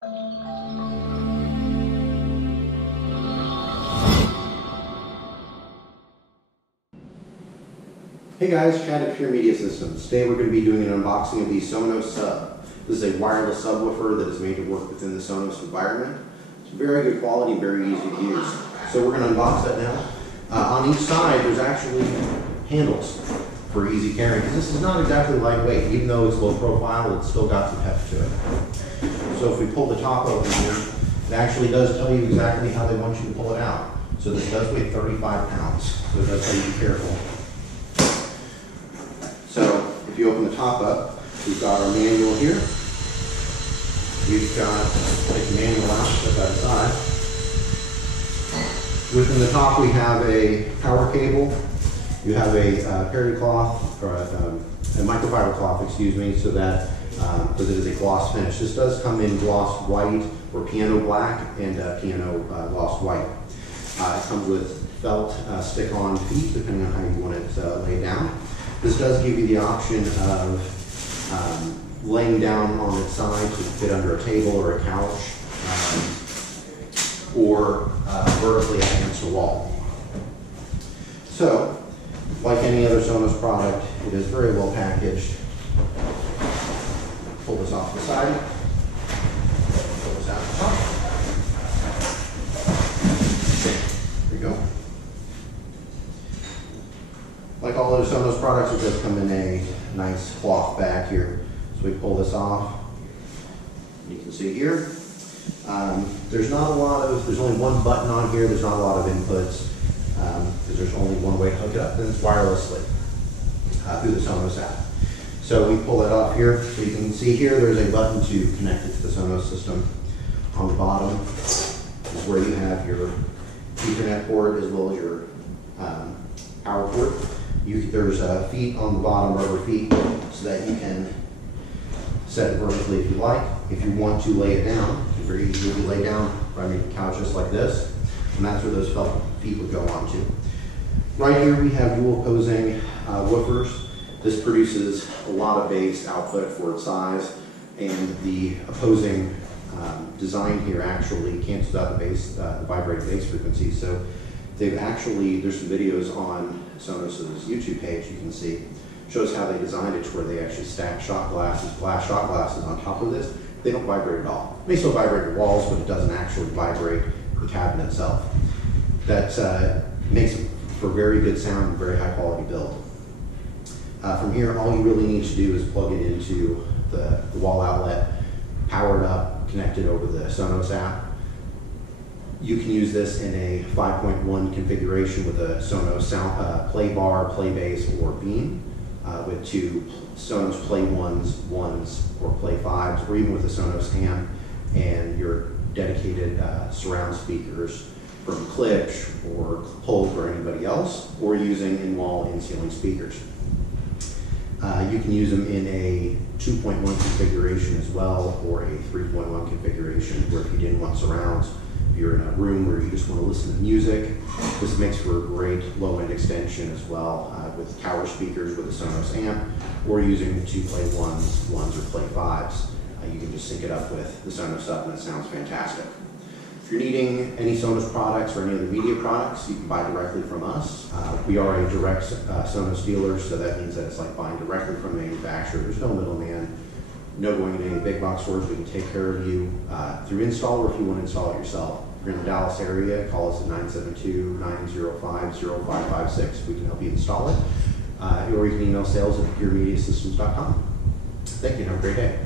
Hey guys, Chad at Pure Media Systems. Today we're going to be doing an unboxing of the Sonos Sub. This is a wireless subwoofer that is made to work within the Sonos environment. It's very good quality, very easy to use. So we're going to unbox that now. On each side there's actually handles for easy carrying, because this is not exactly lightweight. Even though it's low profile, it's still got some heft to it. So if we pull the top open here, it actually does tell you exactly how they want you to pull it out. So this does weigh 35 pounds, so it does tell you to be careful. So if you open the top up, we've got our manual here. We've got, take the manual out, put that aside. Within the top we have a power cable. You have a perry cloth, or a microfiber cloth, excuse me, so that because it is a gloss finish. This does come in gloss white or piano black and piano gloss white. It comes with felt stick-on feet, depending on how you want it laid down. This does give you the option of laying down on its side to fit under a table or a couch, or vertically against a wall. So, like any other Sonos product, it is very well packaged. Pull this off the side. Pull this out the top. There you go. Like all other Sonos products, it does come in a nice cloth bag here. So we pull this off. You can see here, there's not a lot of, there's only one button on here, there's not a lot of inputs, because there's only one way to hook it up, and it's wirelessly through the Sonos app. So we pull that off here. So you can see here, there's a button to connect it to the Sonos system. On the bottom is where you have your Ethernet port as well as your power port. There's feet on the bottom, rubber feet, so that you can set it vertically if you like. If you want to lay it down, it's very easy to lay down right on the couch just like this, and that's where those felt feet would go onto. Right here we have dual opposing woofers. This produces a lot of bass output for its size, and the opposing design here actually cancels out the bass, the vibrating bass frequency. So they've actually, there's some videos on Sonos' YouTube page you can see, shows how they designed it to where they actually stack shot glasses, glass shot glasses on top of this. They don't vibrate at all. It may still vibrate the walls, but it doesn't actually vibrate the cabinet itself. That makes it for very good sound and very high quality build. From here, all you really need to do is plug it into the wall outlet, power it up, connect it over the Sonos app. You can use this in a 5.1 configuration with a Sonos sound, Playbar, Playbase, or Beam, with two Sonos Play Ones, or Play 5s, or even with a Sonos amp and your dedicated surround speakers from Klipsch or Polk or anybody else, or using in-wall, in-ceiling speakers. You can use them in a 2.1 configuration as well, or a 3.1 configuration where if you didn't want surrounds, if you're in a room where you just want to listen to music, this makes for a great low-end extension as well, with tower speakers with a Sonos amp, or using two Play Ones or Play 5s. You can just sync it up with the Sonos Sub and it sounds fantastic. If you're needing any Sonos products or any other media products, you can buy directly from us. We are a direct Sonos dealer, so that means that it's like buying directly from the manufacturer. There's no middleman, no going into any big box stores. We can take care of you through install, or if you want to install it yourself. If you're in the Dallas area, call us at 972-905-0556. We can help you install it. Or you can email sales@puremediasystems.com. Thank you, have a great day.